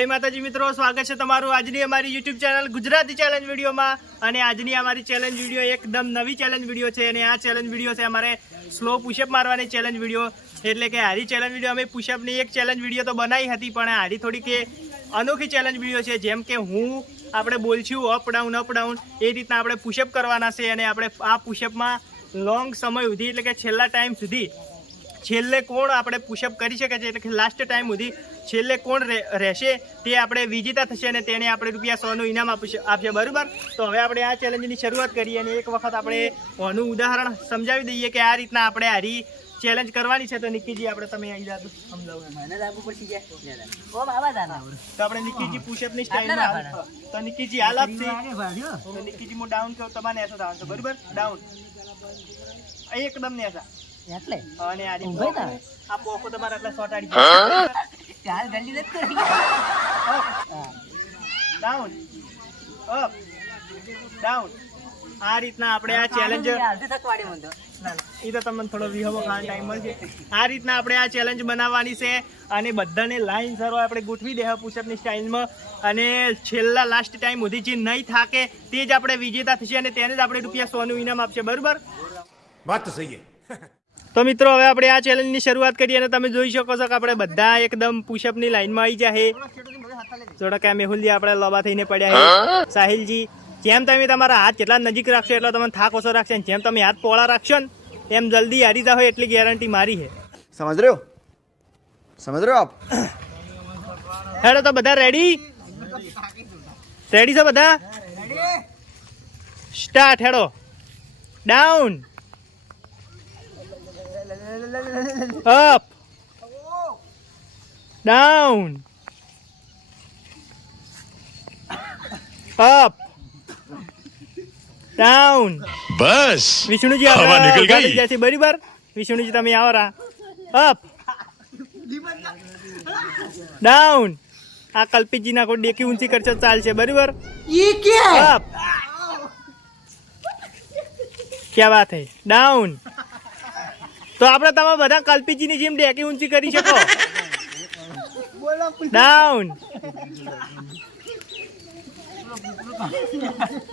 જય માતાજી મિત્રો, સ્વાગત છે તમારું આજની અમારી યુટ્યુબ ચેનલ ગુજરાતી ચેલેન્જ વિડીયોમાં। અને આજની અમારી ચેલેન્જ વિડીયો એકદમ નવી ચેલેન્જ વિડીયો છે અને આ ચેલેન્જ વિડીયો છે અમારે સ્લો પુશઅપ મારવાની ચેલેન્જ વિડીયો। એટલે કે હારી ચેલેન્જ વિડીયો અમે પુશઅપની એક ચેલેન્જ વિડીયો તો બનાવી હતી, પણ હારી થોડીક અનોખી ચેલેન્જ વિડીયો છે। જેમ કે હું આપણે બોલશું અપ ડાઉન એ રીતના આપણે પુશઅપ કરવાના છે અને આપણે આ પુશઅપમાં લોંગ સમય સુધી એટલે કે છેલ્લા ટાઈમ સુધી છેલ્લે કોણ આપણે પુશઅપ કરી શકે છે એટલે કે લાસ્ટ ટાઈમ સુધી છેલ્લે કોણ રહેશે તે આપણે વિજેતા થશે અને તેને આપણે ₹100નું ઇનામ આપશે, બરાબર। તો હવે આપણે આ ચેલેન્જની શરૂઆત કરીએ અને એક વખત આપણે આનું ઉદાહરણ સમજાવી દઈએ કે આ રીતના આપણે હારી ચેલેન્જ કરવાની છે। તો નિકીજી આપણે તમે આવી જાવ સમજાવો મને લાગુ પડશે કે ઓ બાબા દાદા તો આપણે નિકીજી પુશઅપની સ્ટાઈલમાં તો નિકીજી હાલ આપશે તો નિકીજી મો ડાઉન કરો તમારે એસો ડાઉન તો બરાબર ડાઉન એકદમ ને એસા એટલે અને આ પોકો તમારે એટલા શોર્ટ આડી ચાલ ગલ્લી નથી કરી ડાઉન અપ ડાઉન આ રીતના આપણે આ ચેલેન્જ એ તો તમને થોડો વિહવો ખાવાનો ટાઈમ મળશે। આ રીતના આપણે આ ચેલેન્જ બનાવવાની છે અને બધાને લાઈન સરો આપણે ગોઠવી દે પુશઅપની સ્ટાઇલમાં અને છેલ્લા લાસ્ટ ટાઈમ સુધી જે નહીં થાકે તે જ આપણે વિજેતા થશે અને તેને જ આપણે ₹100નું ઇનામ આપશે, બરાબર। વાત તો સહી છે। તો મિત્રો હવે આપણે આ ચેલેન્જની શરૂઆત કરીએ અને તમે જોઈ શકો છો કે આપણે બધા એકદમ પુશઅપની લાઈનમાં આવી જાય। થોડા મેહુલજી આપણે લોબા થઈને પડ્યા છે। સાહિલજી જેમ તમે તમારા હાથ જેટલા નજીક રાખશો એટલો તમને થાક ઓછો રાખશે, જેમ તમે હાથ પહોળા રાખશો ને એમ જલ્દી હારી જાવ એટલી ગેરંટી મારી છે। સમજ રહ્યો આપ? હેડો તો બધા રેડી છે બધા? સ્ટાર્ટ। હેડો down up down up down. બસ વિષ્ણુજી હવા નીકળ ગઈ જશે, બરાબર। વિષ્ણુજી તમે આવો રા અપ ડાઉન। આ કલ્પિતજી ના કોઈ ડેકી ઊંચી કરશે ચાલશે, બરાબર। અપ ક્યાં વાત હે ડાઉન। તો આપણે તમે બધા કલ્પિતજીની જેમ ડેકી ઊંચી કરી શકો। Down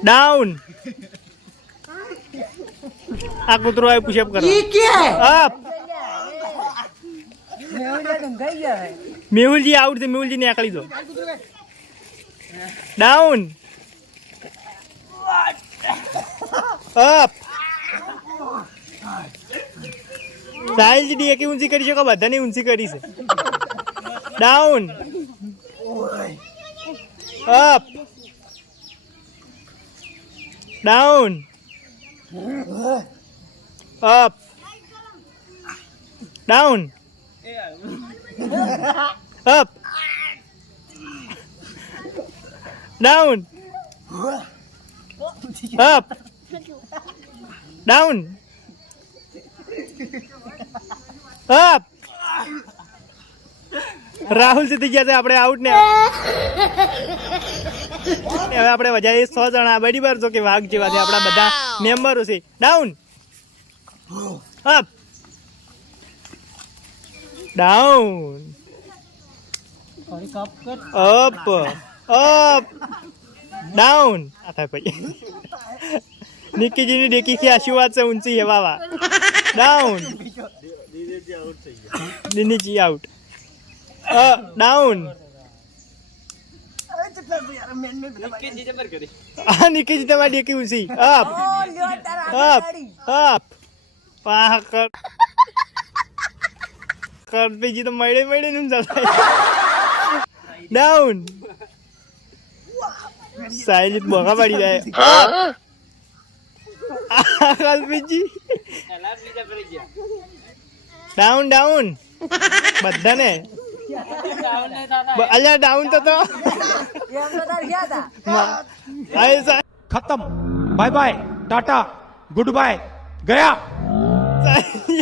down. આ કૂતરો આવે પુશઅપ કરો અપ। મેહુલજી આઉટ છે, મેહુલજી ને આકળી દો। Down up. સાહિલજી ડેકી ઊંચી કરી શકો, બધાની ઊંચી કરી છે। Down up down up down up down up down up. Rahul જીતી ગયા છે, આપણે આઉટ ને હવે આપણે વજાઈએ 100 જણા, બરાબર। જો કે વાઘ જેવા છે આપણા બધા મેમ્બરો છે। Down up down up up down. આ થાય ભાઈ નિકીજીની ડેકી થી આશીર્વાદ છે ઊંચી હે વાવા। ડાઉન દિનેજી આઉટ ડાઉન નિકીજી તમારી ડેકી ઊંચી અપ અપ અપ પાકર કરપીજી તો મળે નું ચાલે। ડાઉન સાઈલ બોગા પડી જાય કલ્પીજી ડાઉન ડાઉન બધાને અલ્યા ડાઉન તો खत्म बाय बाय टाटा गुड बाय गया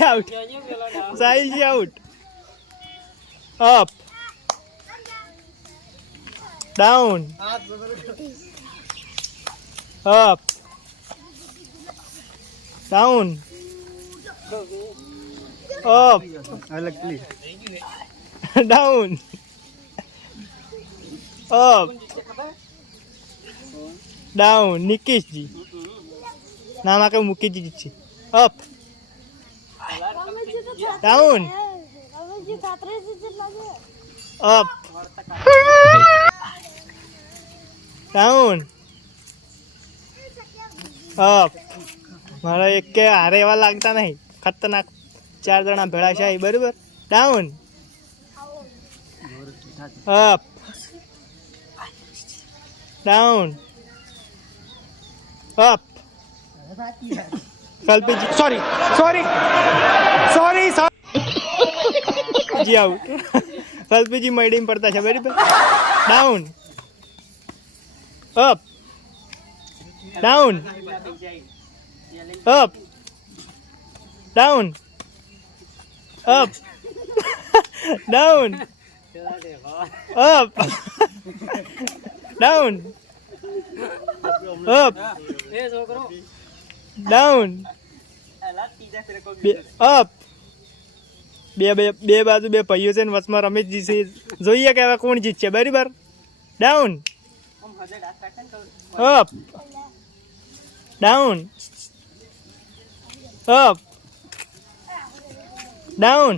out Sahil ji out up down up down up down up down નિકેશજી નામ આ કયું મુકેશજી છે up down up down up મારા એક કે હારે એવા લાગતા નહીં ખતરનાક 4 જણા ભેળા છે બરોબર ડાઉન અપ ડાઉન અપ કલ્પેજી सॉरी सॉरी सॉरी જી આઉટ કલ્પેજી મઈડીમ પડતા છે બરાબર down up down up down up down up down up down up બે બાજુ બે ભાઈઓ છે ને વચમાં રમેશજી છે જોઈએ કે હવે કોણ જીતશે બરાબર down up down up down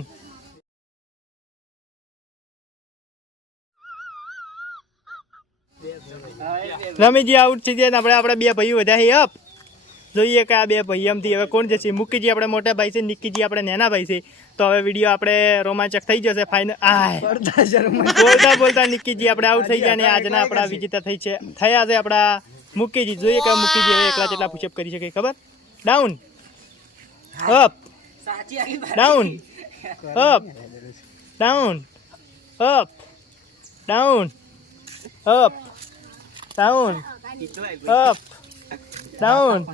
રમેશજી આઉટ થઈ જાય ને આપણે બે ભાઈઓ વધ્યા અપ જોઈએ કે આ બે ભાઈઓમાંથી હવે કોણ જશે મુકીજી આપણે મોટા ભાઈ છે નિક્કીજી આપણે નાના ભાઈ છે તો હવે વિડીયો આપણે રોમાંચક થઈ જશે ફાઇનલ બોલતા નિક્કીજી આપણે આઉટ થઈ ગયા ને આજના આપણા વિજેતા થયા છે આપણા મુકીજી જોઈએ કે મુકીજી હવે એકલા જેટલા પુશઅપ કરી શકે ખબર down up down up down up down up down up down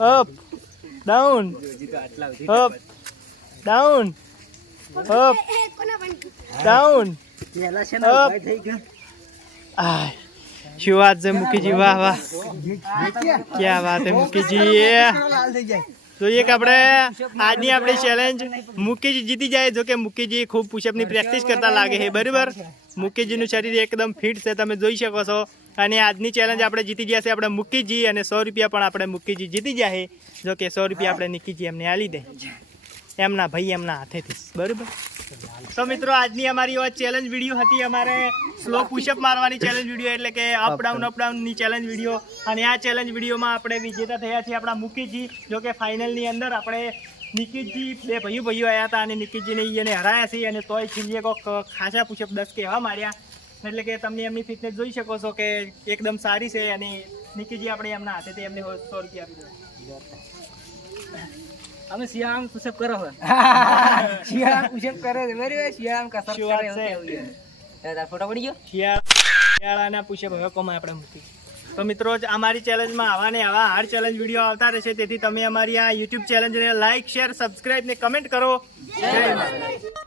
up down up down up down up શું વાત છે મુકીજી વાહ વાહ ક્યાં વાત છે મુકીજી જોઈએ કે આપણે આજની આપણી ચેલેન્જ મુકીજી જીતી જાય જો કે મુકીજી ખૂબ પુશઅપની પ્રેક્ટિસ કરતા લાગે છે બરાબર મુકીજીનું શરીર એકદમ ફિટ છે તમે જોઈ શકો છો અને આજની ચેલેન્જ આપણે જીતી ગયા છે આપણે મુકીજી અને 100 રૂપિયા પણ આપણે મુકીજી જીતી ગયા છે જો કે 100 રૂપિયા આપણે નિકીજી એમને આલી દે એમના ભાઈ એમના હાથેથી બરાબર તો મિત્રો આજની અમારી ચેલેન્જ વિડીયો હતી અમારે સ્લો પુશઅપ મારવાની ચેલેન્જ વિડીયો એટલે કે અપ ડાઉનની ચેલેન્જ વિડીયો અને આ ચેલેન્જ વિડીયોમાં આપણે વિજેતા થયા છીએ આપણા મુકીજી જો કે ફાઇનલની અંદર આપણે નિકીજી બે ભાઈઓ આવ્યા હતા અને નિકીજીને એને હરાયા છે અને તોય છેલ્લે કોઈક ખાસા પુશઅપ 10 કે એવા માર્યા એટલે કે તમે એમની ફિટનેસ જોઈ શકો છો કે એકદમ સારી છે અને નિકીજી આપણે એમના હાથેથી એમને 100 રૂપિયા આપી દીધા અમે શિયાળામાં પુશઅપ કરો શિયાળામાં પુશઅપ કરે છે બરાબર શિયાળામાં કસરત કરે ફોટો પડી ગયો શિયાળાના પુશઅપ હવે કોમાં આપણે મૂકી તો મિત્રો અમારી ચેલેન્જમાં આવા ને આવા હાર્ડ ચેલેન્જ વિડીયો આવતા રહેશે તેથી તમે અમારી આ યુટ્યુબ ચેલેન્જને લાઇક શેર સબસ્ક્રાઇબ ને કમેન્ટ કરો જય માતાજી